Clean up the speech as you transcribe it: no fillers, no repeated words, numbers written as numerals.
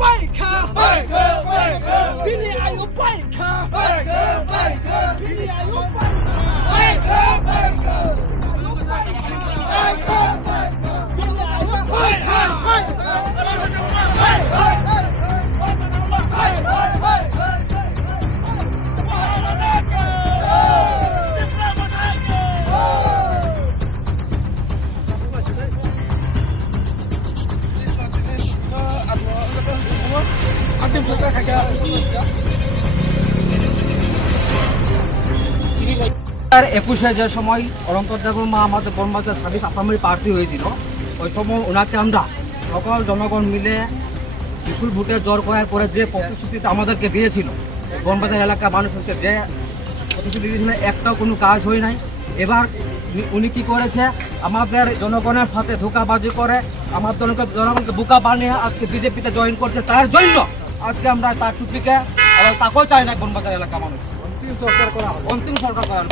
Biker! Billy, are you biker? Billy, are you अंतिम सरकार है क्या 21-এ যে সময় অনন্ত মা আমাদের বনবাজার 26 আসামের প্রার্থী হয়েছিল, ওই সময় ওনাকে আমরা সকল জনগণ মিলে বিপুল ভোটে জোর করার পরে যে প্রতিশ্রুতিটা আমাদেরকে দিয়েছিল, বনবাজার এলাকার মানুষকে যে প্রতিশ্রুতি দিয়েছিল, একটাও কোনো কাজ হয় নাই। এবার উনি কি করেছে, আমাদের জনগণের সাথে ধোঁকাবাজি করে আমাদের জনগণকে বোকা বানিয়ে আজকে বিজেপিতে জয়েন করছে। তার জন্য আজকে আমরা তার টুপিকে তাকেও চাই না বনবাজার এলাকার মানুষ। অন্তিম সরকার করা হবে, অন্তিম সরকার করার